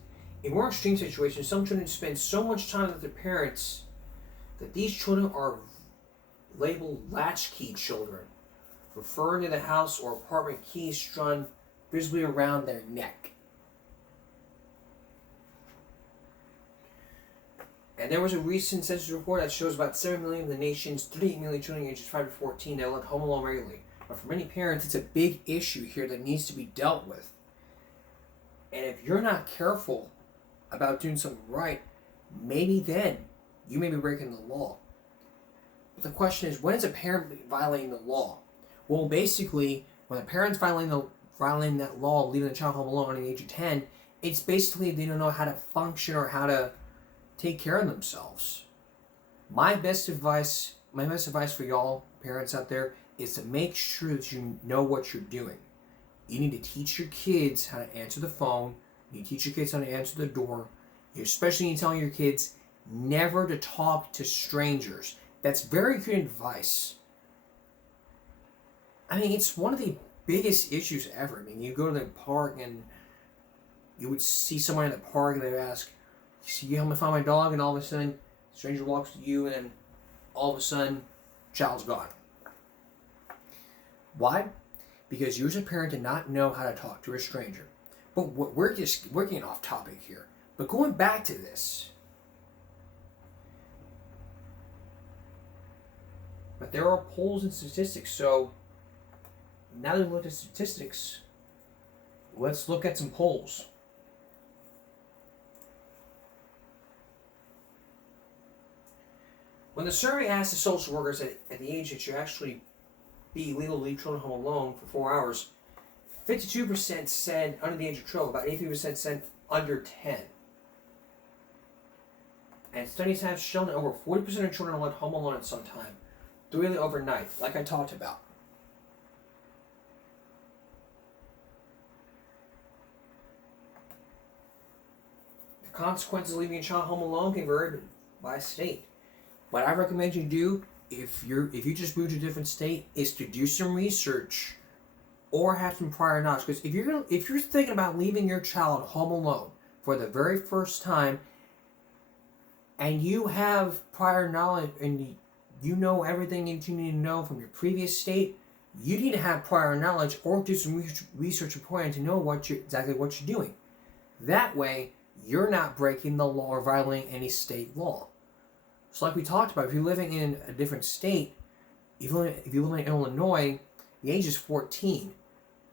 In more extreme situations, some children spend so much time with their parents that these children are labeled latchkey children, referring to the house or apartment keys strung visibly around their neck. And there was a recent census report that shows about 7 million of the nation's 38 million children ages 5 to 14 that left home alone regularly. But for many parents, it's a big issue here that needs to be dealt with. And if you're not careful about doing something right, maybe then you may be breaking the law. But the question is, when is a parent violating the law? Well, basically, when a parent's violating that law, leaving the child home alone at the age of 10, it's basically they don't know how to function or how to take care of themselves. My best advice for y'all parents out there is to make sure that you know what you're doing. You need to teach your kids how to answer the phone. You teach your kids how to answer the door. You especially need to tell your kids never to talk to strangers. That's very good advice. I mean, it's one of the biggest issues ever. I mean, you go to the park and you would see someone in the park and they would ask, you help me find my dog, and all of a sudden, a stranger walks to you, and all of a sudden, child's gone. Why? Because you as a parent did not know how to talk to a stranger. But we're getting off topic here. But going back to this, but there are polls and statistics. So now that we looked at statistics, let's look at some polls. When the survey asked the social workers at the age that you actually be illegal to leave children home alone for 4 hours, 52% said under the age of 12, about 83% said under 10. And studies have shown that over 40% of children are left home alone at some time, really overnight, like I talked about. The consequences of leaving a child home alone can vary by state. What I recommend you do, if you just moved to a different state, is to do some research or have some prior knowledge. Because if you're thinking about leaving your child home alone for the very first time, and you have prior knowledge and you know everything that you need to know from your previous state, you need to have prior knowledge or do some research beforehand to know exactly what you're doing. That way, you're not breaking the law or violating any state law. So like we talked about, if you're living in a different state, if you live in Illinois, the age is 14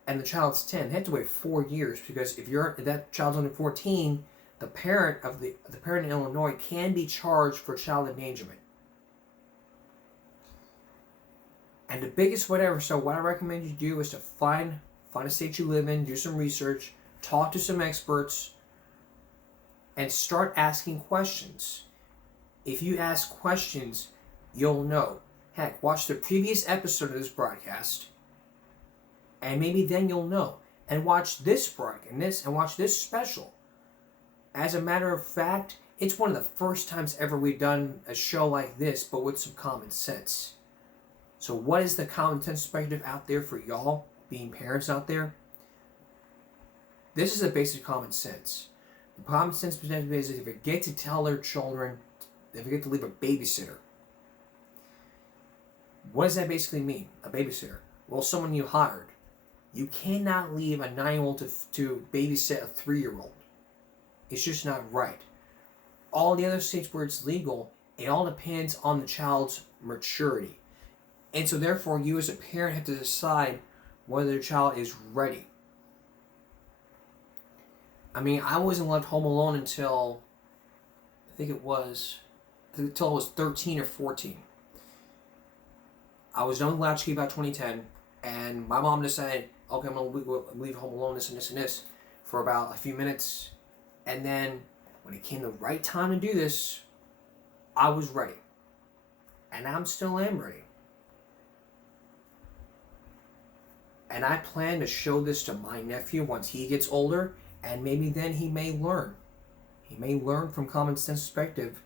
and the child's 10. They have to wait 4 years, because if that child's under 14, the parent in Illinois can be charged for child endangerment. And the biggest whatever, so what I recommend you do is to find a state you live in, do some research, talk to some experts, and start asking questions. If you ask questions, you'll know. Heck, watch the previous episode of this broadcast, and maybe then you'll know. And watch this broadcast, and watch this special. As a matter of fact, it's one of the first times ever we've done a show like this, but with some common sense. So what is the common sense perspective out there for y'all, being parents out there? This is the basic common sense. The common sense perspective is if you forget to tell their children, they forget to leave a babysitter, What does that basically mean? A babysitter. Well, someone you hired. You cannot leave a 9-year-old to babysit a 3-year-old. It's just not right. All the other states where it's legal, it all depends on the child's maturity. And so therefore, you as a parent have to decide whether your child is ready. I mean, I wasn't left home alone until, until I was 13 or 14. I was done with latchkey about 2010, and my mom decided, okay, I'm going to leave home alone, this and this and this, for about a few minutes. And then, when it came the right time to do this, I was ready. And I still am ready. And I plan to show this to my nephew once he gets older, and maybe then he may learn. He may learn from common sense perspective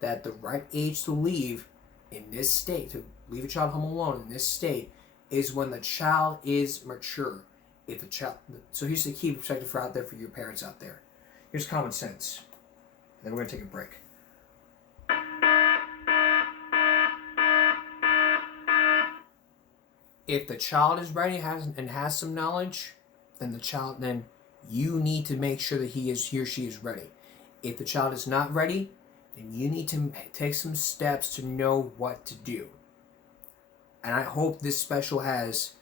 that the right age to leave in this state, to leave a child home alone in this state, is when the child is mature. If the child, so here's the key perspective for out there for your parents out there. Here's common sense. Then we're gonna take a break. If the child is ready and has some knowledge, then you need to make sure that he or she is ready. If the child is not ready, then you need to take some steps to know what to do. And I hope this special has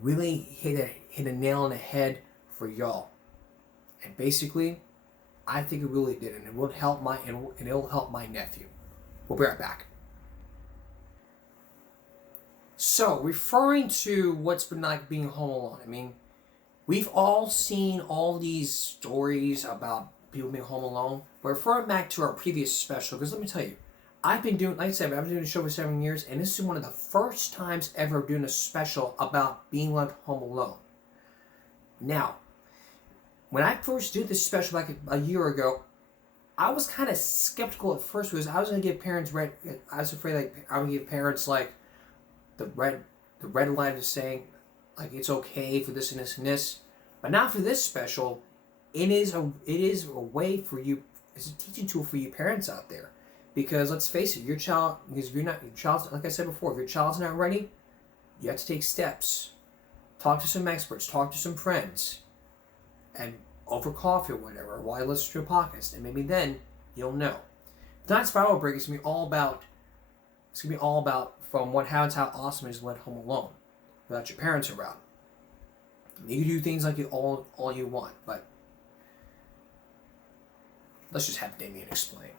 really hit a nail on the head for y'all. And basically, I think it really did, and it will help it'll help my nephew. We'll be right back. So, referring to what's been like being home alone, I mean, we've all seen all these stories about people being home alone. But referring back to our previous special, because let me tell you, I've been doing the show for 7 years, and this is one of the first times ever doing a special about being left home alone. Now, when I first did this special like a year ago, I was kind of skeptical at first because I was going to give parents I was afraid like I would give parents like the red light is saying like it's okay for this and this and this, but not for this special. It is a way for you. It's a teaching tool for you parents out there, because let's face it, your child's like I said before, if your child's not ready, you have to take steps. Talk to some experts, talk to some friends, and over coffee or whatever, while you listen to a podcast, and maybe then you'll know. Tonight's Bible break is gonna be all about from what happens, how awesome it is to let home alone without your parents around. You can do things like all you want, but let's just have Damien explain.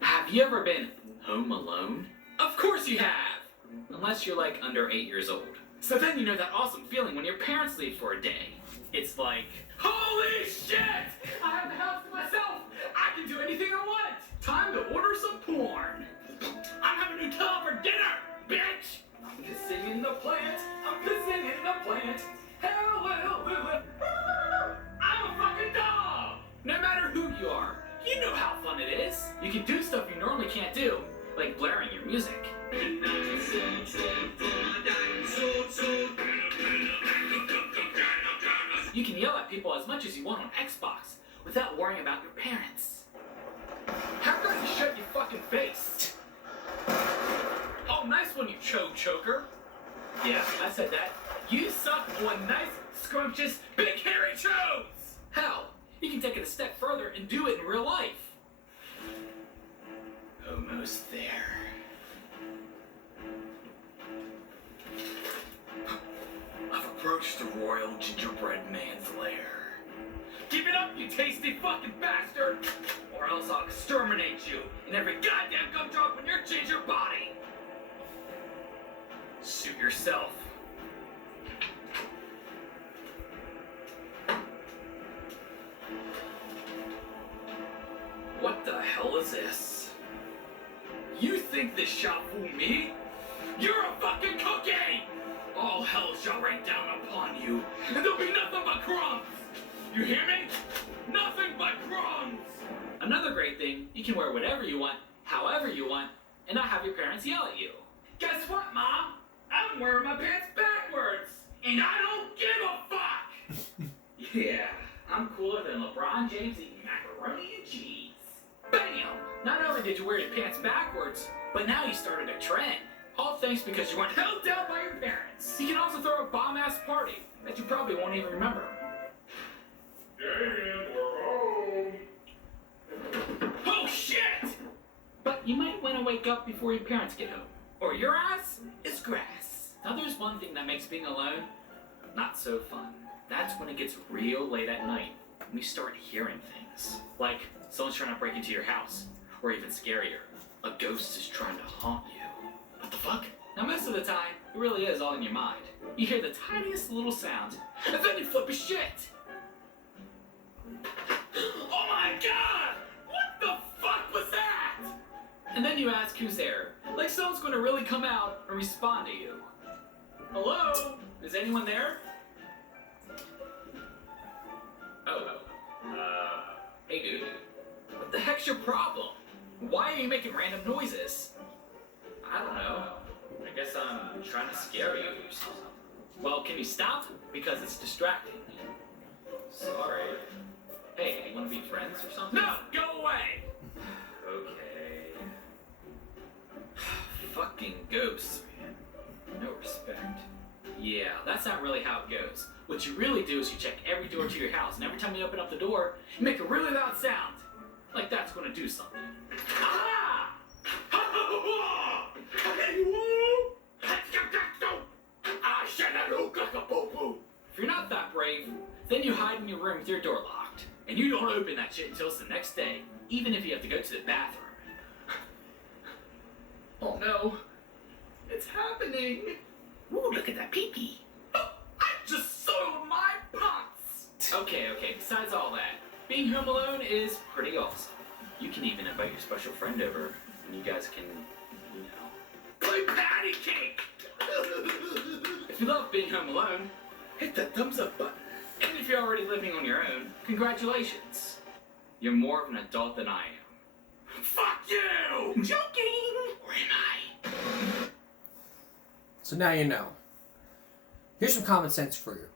Have you ever been home alone? Of course you have! Unless you're like under 8 years old. So then you know that awesome feeling when your parents leave for a day. It's like, holy shit! I have the house to myself! I can do anything I want! Time to order some porn! I'm having Nutella for dinner, bitch! I'm pissing in the plant! I'm pissing in the plant! Hallelujah! I'm a fucking dog! No matter who you are, you know how fun it is. You can do stuff you normally can't do, like blaring your music. You can yell at people as much as you want on Xbox without worrying about your parents. How about you shut your fucking face? Oh, nice one, you choker. Yeah, I said that. You suck on nice, scrumptious, big hairy chodes! Hell, you can take it a step further and do it in real life. Almost there. I've approached the royal gingerbread man's lair. Give it up, you tasty fucking bastard! Or else I'll exterminate you in every goddamn gumdrop in your ginger body! Suit yourself. What the hell is this? You think this shall fool me? You're a fucking cookie! All hell shall rain down upon you, and there'll be nothing but crumbs! You hear me? Nothing but crumbs! Another great thing, you can wear whatever you want, however you want, and not have your parents yell at you. Guess what, Mom? I'm wearing my pants backwards, and I don't give a fuck! Yeah, I'm cooler than LeBron James eating macaroni and cheese. Bam! Not only did you wear your pants backwards, but now you started a trend. All thanks because you weren't held down by your parents. You can also throw a bomb-ass party that you probably won't even remember. Damien, we're home. Oh shit! But you might want to wake up before your parents get home, or your ass is grass. Now there's one thing that makes being alone not so fun. That's when it gets real late at night and we start hearing things. Like someone's trying to break into your house, or even scarier, a ghost is trying to haunt you. What the fuck? Now most of the time, it really is all in your mind. You hear the tiniest little sound, and then you flip a shit. Oh my god! What the fuck was that? And then you ask who's there, like someone's gonna really come out and respond to you. Hello? Is anyone there? Hey dude, what the heck's your problem? Why are you making random noises? I don't know. I guess I'm trying to scare you or something. Well, can you stop? Because it's distracting. Sorry. Hey, you want to be friends or something? No! Go away! Okay. Fucking ghosts, man. No respect. Yeah, that's not really how it goes. What you really do is you check every door to your house, and every time you open up the door, you make a really loud sound. Like that's gonna do something. Ah! If you're not that brave, then you hide in your room with your door locked. And you don't open that shit until it's the next day, even if you have to go to the bathroom. Oh no. It's happening. Ooh, look at that pee-pee. Oh, I just soiled my pots. Okay, besides all that, being home alone is pretty awesome. You can even invite your special friend over, and you guys can, you know, play patty cake. If you love being home alone, hit that thumbs up button. And if you're already living on your own, congratulations. You're more of an adult than I am. Fuck you! Joking! Or am I? So now you know. Here's some common sense for you.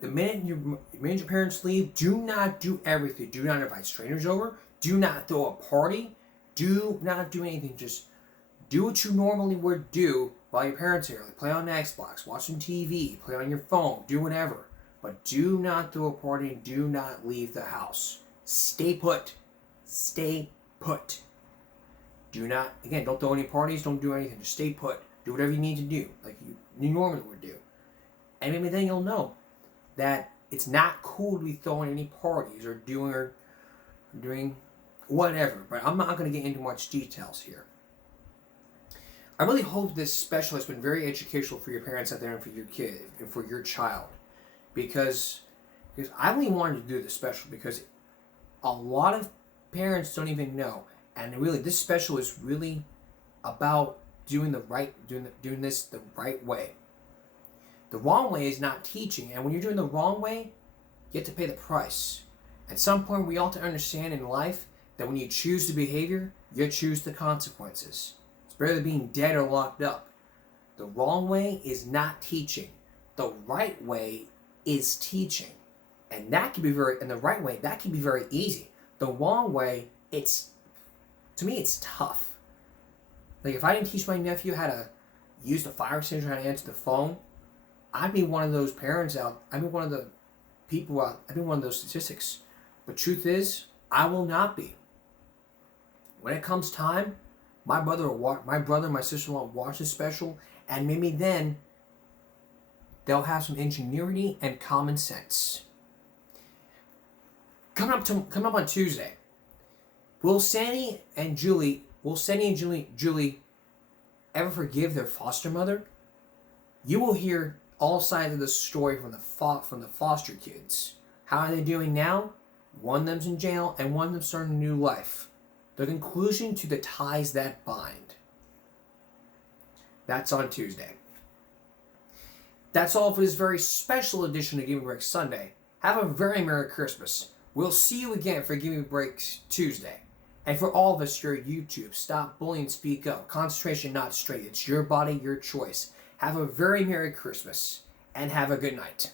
The minute your parents leave, do not do everything. Do not invite strangers over. Do not throw a party. Do not do anything. Just do what you normally would do while your parents are here. Like play on the Xbox, watch some TV, play on your phone, do whatever. But do not throw a party and do not leave the house. Stay put. Stay put. Do not, again, don't throw any parties, don't do anything. Just stay put. Do whatever you need to do, like you normally would do. And maybe then you'll know that it's not cool to be throwing any parties or doing whatever. But I'm not going to get into much details here. I really hope this special has been very educational for your parents out there and for your kid and for your child. Because I really wanted to do this special because a lot of parents don't even know. And really, this special is really about doing this the right way. The wrong way is not teaching, and when you're doing the wrong way, you have to pay the price. At some point, we ought to understand in life that when you choose the behavior, you choose the consequences. It's better than being dead or locked up. The wrong way is not teaching. The right way is teaching, and that can be the right way, that can be very easy. The wrong way, to me, it's tough. Like, if I didn't teach my nephew how to use the fire extinguisher, how to answer the phone, I'd be one of those parents out. I'd be one of the people out. I'd be one of those statistics. But truth is, I will not be. When it comes time, my brother and my sister-in-law watch this special, and maybe then they'll have some ingenuity and common sense. Coming up on Tuesday, will Sandy and Julie ever forgive their foster mother? You will hear all sides of the story from the foster kids. How are they doing now? One of them's in jail and one of them's starting a new life. The conclusion to the ties that bind. That's on Tuesday. That's all for this very special edition of Give Me a Break Sunday. Have a very Merry Christmas. We'll see you again for Give Me a Break Tuesday. And for all of us here at YouTube, stop bullying, speak up. Concentration not straight. It's your body, your choice. Have a very Merry Christmas, and have a good night.